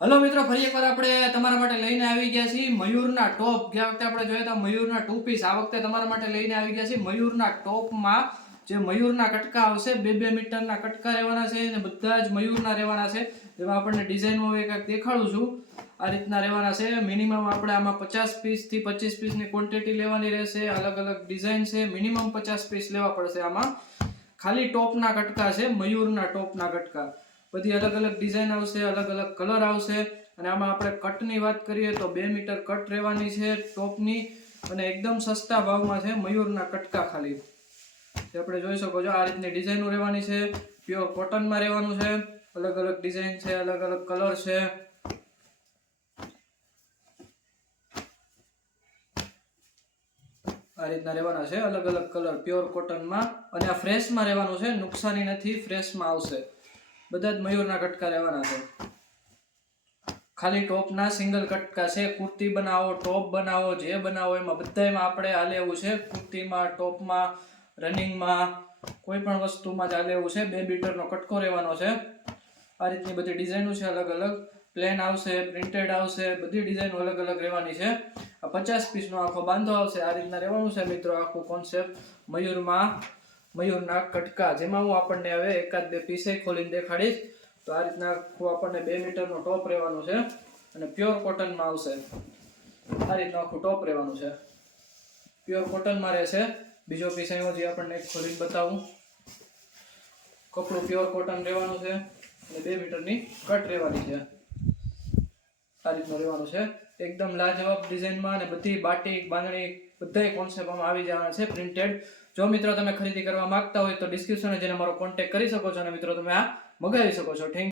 Hello મિત્રો, ફરી એકવાર આપણે તમારા માટે લઈને આવી ગયા છીએ મયુરના ટોપ. ગયા વખતે આપણે જોયા હતા મયુરના ટુ પીસ. આ વખતે તમારા માટે લઈને આવી ગયા છીએ મયુરના ટોપમાં જે મયુરના કટકા આવશે. 2-2 મીટરના કટકા રહેવાના છે અને બધા જ મયુરના રહેવાના છે. જેમાં આપણને ડિઝાઇનો એક દેખાડું છું. આ રીતના રહેવાના છે. મિનિમમ આપણે આમાં 50 પીસથી 25 પીસની ક્વોન્ટિટી લેવાની રહેશે. અલગ અલગ ડિઝાઇન છે. મિનિમમ 50 પીસ લેવા પડશે. આમાં ખાલી ટોપના કટકા છે, મયુરના ટોપના કટકા. બધી અલગ અલગ ડિઝાઇન આવશે, અલગ અલગ કલર આવશે. અને આમાં આપણે કટની વાત કરીએ તો 2 મીટર કટ રહેવાની છે ટોપની. અને એકદમ સસ્તા ભાવમાં છે મયુરના કટકા ખાલી. જે આપણે જોઈ શકો છો આ રીતની ડિઝાઇનો રહેવાની છે. પ્યોર કોટનમાં રહેવાનું છે. અલગ અલગ ડિઝાઇન છે, અલગ અલગ કલર છે. આ રીતના રહેવાના છે અલગ અલગ કલર પ્યોર કોટનમાં. અને આ ફ્રેશમાં રહેવાનું છે, નુકસાની નથી, ફ્રેશમાં આવશે. બધા જ મયુરના કટકા રહેવાના છે. ખાલી ટોપના સિંગલ કટકા છે. કુર્તી બનાવો, ટોપ બનાવો, જે બનાવો એમાં બધામાં આપણે હાલે એવું છે. કુર્તીમાં, ટોપમાં, રનિંગમાં, કોઈ પણ વસ્તુમાં ચાલે એવું છે. 2 મીટરનો કટકો રહેવાનો છે. આ રીતની બધી ડિઝાઇનો છે અલગ અલગ. પ્લેન આવશે, પ્રિન્ટેડ આવશે, બધી ડિઝાઇનો અલગ અલગ રહેવાની છે. આ 50 પીસનો આખો બાંધો આવશે. આ રીતના રહેવાનું છે મિત્રો આખું કોન્સેપ્ટ મયુરના કટકા. જેમાં હું આપણને હવે એકાદ બે પીસે ખોલીને દેખાડીશ. તો આ રીતના આખું આપણને 2 મીટરનો ટોપ રહેવાનું છે અને પ્યોર કોટનમાં આવશે. આ રીતનું આખું ટોપ રહેવાનું છે, પ્યોર કોટનમાં રહેશે. બીજો પીસ આવ્યો જે આપણને ખોલીને બતાવું. કપડું પ્યોર કોટન રહેવાનું છે અને 2 મીટરની કટ રહેવાની છે. આ રીતનું રહેવાનું છે. એકદમ લાજવાબ ડિઝાઇનમાં અને બધી બાટિક, બાંધણી બધા કોન્સેપ્ટમાં આવી જવાના છે પ્રિન્ટેડ. જો મિત્રો તમે ખરીદી કરવા માંગતા હોય તો ડિસ્ક્રિપ્શનમાં જઈને મારો કોન્ટેક્ટ કરી શકો છો અને મિત્રો તમે આ મગાવી શકો છો. થેન્ક